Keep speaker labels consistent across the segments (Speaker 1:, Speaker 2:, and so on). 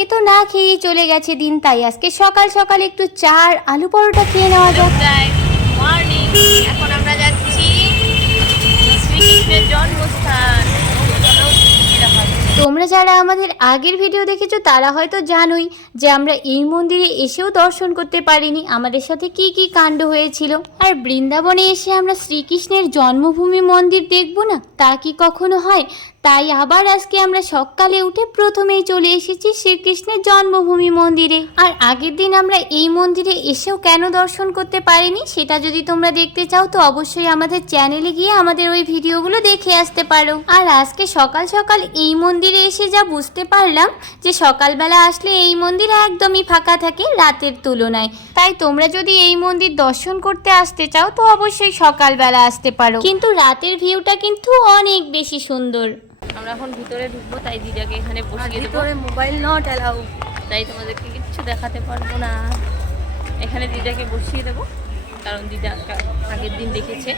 Speaker 1: কালকে তো না খেয়েই চলে গেছে দিন তাই আজকে সকাল সকাল একটু চার আলু পরোটা খেয়ে নেওয়া যাক।
Speaker 2: এখন আমরা যাচ্ছি শ্রীকৃষ্ণের জন্মস্থান। চলো গিয়ে দেখা হচ্ছে।
Speaker 1: তোমরা যারা আমাদের আগের ভিডিও দেখেছ তারা হয়তো জানোই যে আমরা এই মন্দিরে এসেও দর্শন করতে পারিনি। আমাদের সাথে কি কি কাণ্ড হয়েছিল? আর বৃন্দাবনে এসে আমরা শ্রীকৃষ্ণের জন্মভূমি মন্দির দেখব না? তা কি কখনো হয়? তাই আবার আজকে আমরা সকালে উঠে প্রথমেই চলে এসেছি শ্রীকৃষ্ণের জন্মভূমি মন্দিরে। আর আগের দিন আমরা এই মন্দিরে এসেও কেন দর্শন করতে পারিনি সেটা যদি তোমরা দেখতে চাও তো অবশ্যই আমাদের চ্যানেলে গিয়ে আমাদের ওই ভিডিওগুলো দেখে আসতে পারো। আর আজকে সকাল সকাল এই মন্দিরে এসে যা বুঝতে পারলাম যে সকালবেলা আসলে এই মন্দির একদমই ফাঁকা থাকে রাতের তুলনায়। তাই তোমরা যদি এই মন্দির দর্শন করতে আসতে চাও তো অবশ্যই সকালবেলা আসতে পারো। কিন্তু রাতের ভিউটা কিন্তু অনেক বেশি সুন্দর।
Speaker 2: আমরা এখন ভিতরে ঢুকবো তাই দিদাকে এখানে বসিয়ে দেবো।
Speaker 3: ভিতরে মোবাইল নট অ্যালাউ
Speaker 2: তাই তোমাদেরকে কিচ্ছু দেখাতে পারব না। এখানে দিদাকে বসিয়ে দেবো কারণ দিদা আগের দিন দেখেছে।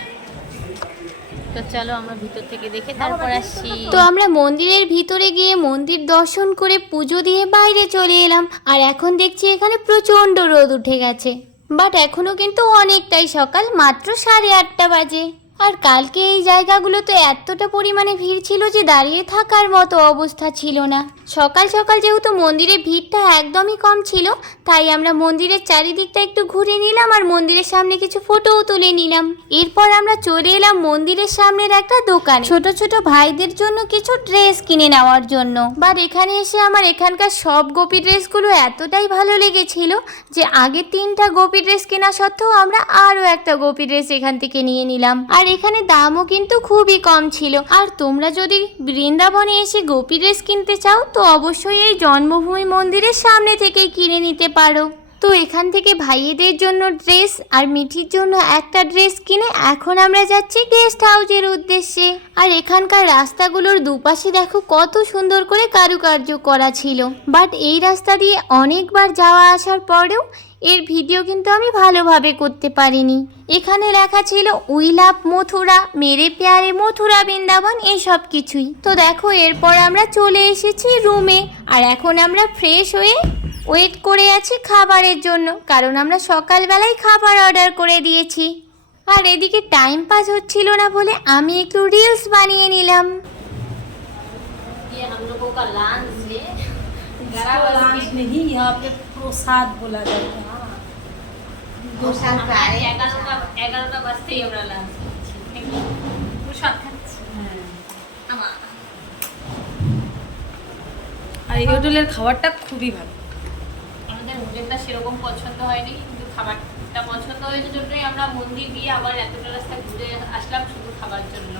Speaker 2: তো চলো আমরা ভিতর থেকে দেখে তারপর আসছি
Speaker 1: তো আমরা মন্দিরের ভিতরে গিয়ে মন্দির দর্শন করে পুজো দিয়ে বাইরে চলে এলাম আর এখন দেখছি এখানে প্রচণ্ড রোদ উঠে গেছে। বাট এখনও কিন্তু অনেকটাই সকাল মাত্র সাড়ে আটটা বাজে। আর কালকে এই জায়গাগুলোতে এতটা পরিমাণে ভিড় ছিল যে দাঁড়িয়ে থাকার মতো অবস্থা ছিল না। সকাল সকাল যেহেতু মন্দিরে ভিড়টা একদমই কম ছিল, তাই আমরা মন্দিরের চারিদিকটা একটু ঘুরে নিলাম আর মন্দিরের সামনে কিছু ফটোও তুলে নিলাম। এরপর আমরা চলে এলাম মন্দিরের সামনের একটা দোকান। ছোট ছোট ভাইদের জন্য কিছু ড্রেস কিনে নেওয়ার জন্য। বাট এখানে এসে আমার এখানকার সব গোপী ড্রেসগুলো এতটাই ভালো লেগেছিল যে আগে তিনটা গোপী ড্রেস কেনা সত্ত্বেও আমরা আরও একটা গোপী ড্রেস এখান থেকে নিয়ে নিলাম। আর এখানে দামও কিন্তু খুবই কম ছিল। আর তোমরা যদি বৃন্দাবনে এসে গোপী ড্রেস কিনতে চাও, তো অবশ্যই এই জন্মভূমি মন্দিরের সামনে থেকেই কিনে নিতে পারো। তো এখান থেকে ভাইয়েদের জন্য ড্রেস আর মিঠির জন্য একটা ড্রেস কিনে এখন আমরা যাচ্ছি গেস্ট হাউসের উদ্দেশ্যে। আর এখানকার রাস্তাগুলোর দুপাশে দেখো কত সুন্দর করে কারুকার্য করা ছিল। বাট এই রাস্তা দিয়ে অনেকবার যাওয়া আসার পরেও এর ভিডিও কিন্তু আমি ভালোভাবে করতে পারিনি। এখানে লেখা ছিল উই লাভ মথুরা মেরে প্যারে মথুরা বৃন্দাবন এইসব কিছুই। তো দেখো, এরপর আমরা চলে এসেছি রুমে আর এখন আমরা ফ্রেশ হয়ে ওয়েট করে আছি খাবারের জন্য, কারণ আমরা সকালবেলায় খাবার অর্ডার করে দিয়েছি। আর এদিকে টাইম পাস হচ্ছিল না বলে আমি একটু রিলস বানিয়ে নিলাম।
Speaker 3: আর এই হোটেলের খাবারটা খুবই ভালো।
Speaker 2: আমাদের সেরকম পছন্দ হয়নি কিন্তু খাবারটা পছন্দ হয়েছে জন্যই আমরা মন্দির গিয়ে আবার এতটা রাস্তা ঘুরে আসলাম শুধু খাবার জন্য।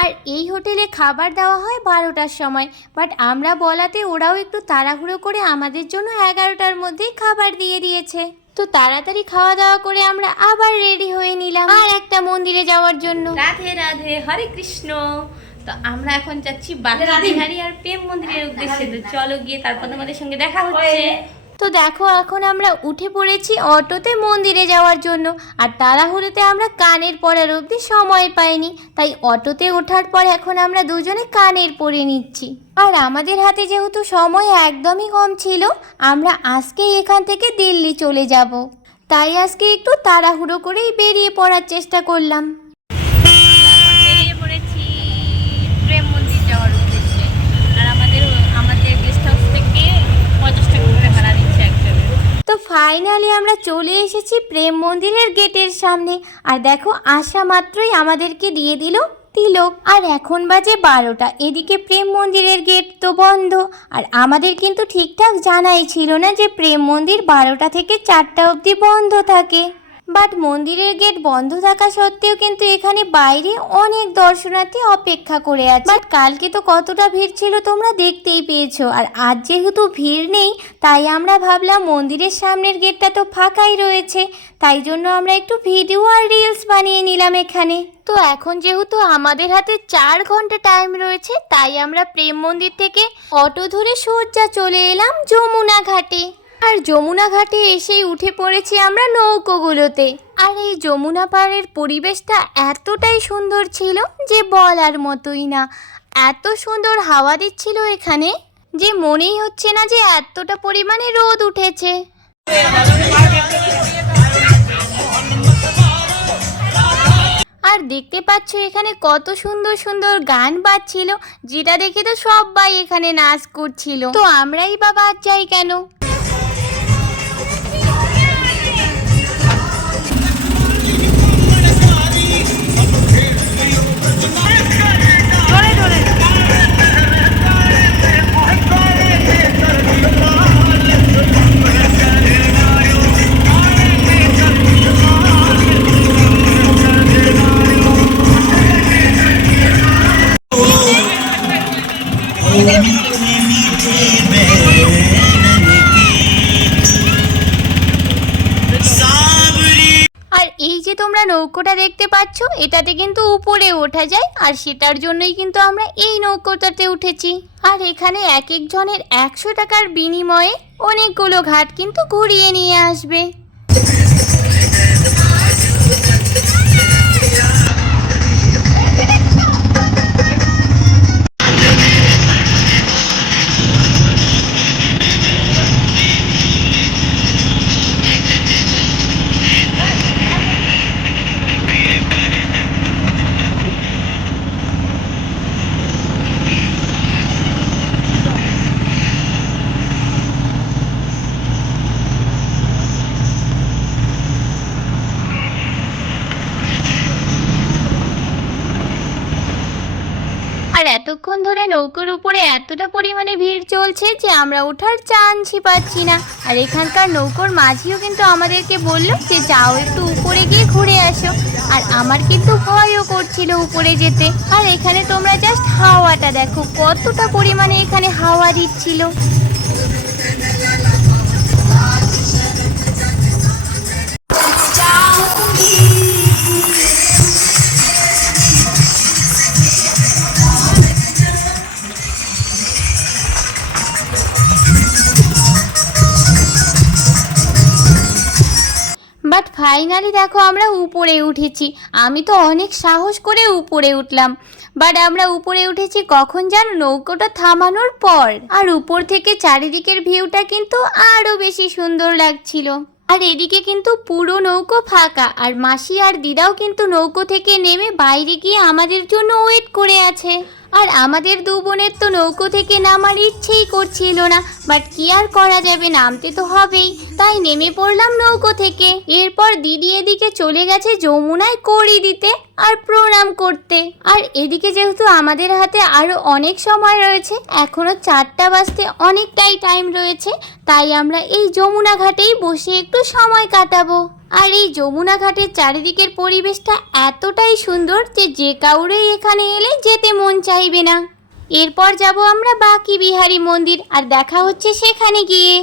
Speaker 1: আর এই হোটেলে খাবার দেওয়া হয় বারোটার সময় বাট আমরা বলাতে ওরাও একটু তাড়াহুড়ো করে আমাদের জন্য এগারোটার মধ্যেই খাবার দিয়ে দিয়েছে। তো তাড়াতাড়ি খাওয়া দাওয়া করে আমরা আবার রেডি হয়ে নিলাম আর একটা মন্দিরে যাওয়ার জন্য।
Speaker 2: রাধে রাধে হরে কৃষ্ণ। তো আমরা এখন যাচ্ছি বাঁকি বিহারি আর প্রেম মন্দিরের উদ্দেশ্যে। তো চলো গিয়ে তারপর তোমাদের সঙ্গে দেখা হচ্ছে।
Speaker 1: তো দেখো, এখন আমরা উঠে পড়েছি অটোতে মন্দিরে যাওয়ার জন্য। আর তাড়াহুড়োতে আমরা কানের পরার অবধি সময় পাইনি। তাই অটোতে ওঠার পর এখন আমরা দুজনে কানের পরে নিচ্ছি। আর আমাদের হাতে যেহেতু সময় একদমই কম ছিল, আমরা আজকেই এখান থেকে দিল্লি চলে যাব। তাই আজকে একটু তাড়াহুড়ো করেই বেরিয়ে পড়ার চেষ্টা করলাম
Speaker 2: বেরিয়ে পড়েছি প্রেম মন্দির যাওয়ার উদ্দেশ্যে আর আমাদের আমাদের গেস্ট হাউস থেকে পঞ্চাশ টাকা করে ভাড়া দিচ্ছে একজনের
Speaker 1: তো ফাইনালি আমরা চলে এসেছি প্রেম মন্দিরের গেটের সামনে। আর দেখো আসা মাত্রই আমাদেরকে দিয়ে দিল তিলক। আর এখন বাজে বারোটা, এদিকে প্রেম মন্দিরের গেট তো বন্ধ। আর আমাদের কিন্তু ঠিকঠাক জানাই ছিল না যে প্রেম মন্দির বারোটা থেকে চারটা অবধি বন্ধ থাকে। বাট মন্দিরের গেট বন্ধ থাকা সত্ত্বেও কিন্তু এখানে বাইরে অনেক দর্শনার্থী অপেক্ষা করে আছে। বাট কালকে তো কতটা ভিড় ছিল তোমরা দেখতেই পেয়েছ। আর আজ যেহেতু ভিড় নেই, তাই আমরা ভাবলাম মন্দিরের সামনের গেটটা তো ফাঁকাই রয়েছে। তাই জন্য আমরা একটু ভিডিও আর রিলস বানিয়ে নিলাম এখানে। তো এখন যেহেতু আমাদের হাতে চার ঘণ্টা টাইম রয়েছে, তাই আমরা প্রেম মন্দির থেকে অটো ধরে সোজা চলে এলাম যমুনা ঘাটে। আর যমুনা ঘাটে এসেই উঠে পড়েছি আমরা নৌকোগুলোতে। আর এই যমুনা পাড়ের পরিবেশটা এতটাই সুন্দর ছিল যে বলার মতোই না। এত সুন্দর হাওয়া দিচ্ছিল এখানে যে মনেই হচ্ছে না যে এতটা পরিমাণে রোদ উঠেছে। আর দেখতে পাচ্ছ এখানে কত সুন্দর সুন্দর গান বাজছিল, যেটা দেখে তো সবাই এখানে নাচ করছিল। তো আমরাই বা বাদ যাই কেন? নৌকোটা দেখতে পাচ্ছ? এটাতে কিন্তু উপরে ওঠা যায়, আর সেটার জন্যই কিন্তু আমরা এই নৌকোটাতে উঠেছি। আর এখানে এক একজনের একশো টাকার বিনিময়ে অনেকগুলো ঘাট কিন্তু ঘুরিয়ে নিয়ে আসবে। নৌকোর উপরে এতটা পরিমাণে ভিড় চলছে যে আমরা ওঠার চান্সই পাচ্ছি না। আর এখানকার নৌকোর মাঝিও কিন্তু আমাদেরকে বলল যে, যাও একটু উপরে গিয়ে ঘুরে আসো। আর আমার কিন্তু ভয়ও করছিল উপরে যেতে। আর এখানে তোমরা জাস্ট হাওয়াটা দেখো, কতটা পরিমাণে এখানে হাওয়া দিচ্ছিল। বাট ফাইনালি দেখো আমরা উপরে উঠেছি। আমি তো অনেক সাহস করে উপরে উঠলাম। বাট আমরা উপরে উঠেছি কখন জানো? নৌকোটা থামানোর পর। আর উপর থেকে চারিদিকের ভিউটা কিন্তু আরও বেশি সুন্দর লাগছিল। আর এদিকে কিন্তু পুরো নৌকো ফাঁকা। আর মাসি আর দিদাও কিন্তু নৌকো থেকে নেমে বাইরে গিয়ে আমাদের জন্য ওয়েট করে আছে। আর আমাদের দু বোনের তো নৌকো থেকে নামার ইচ্ছেই করছিল না বাট কি আর করা যাবে, নামতে তো হবেই। তাই নেমে পড়লাম নৌকো থেকে। এরপর দিদি এদিকে চলে গেছে যমুনায় কড়ি দিতে আর প্রণাম করতে। আর এদিকে যেহেতু আমাদের হাতে আরও অনেক সময় রয়েছে, এখনও চারটা বাজতে অনেকটাই টাইম রয়েছে, তাই আমরা এই যমুনা ঘাটেই বসে একটু সময় কাটাবো। আর এই যমুনা ঘাটের চারিদিকের পরিবেশটা এতটাই সুন্দর যে যে কাউরে এখানে এলে যেতে মন চাইবে না। এরপর যাব আমরা বাকি বিহারি মন্দির আর দেখা হচ্ছে সেখানে গিয়ে।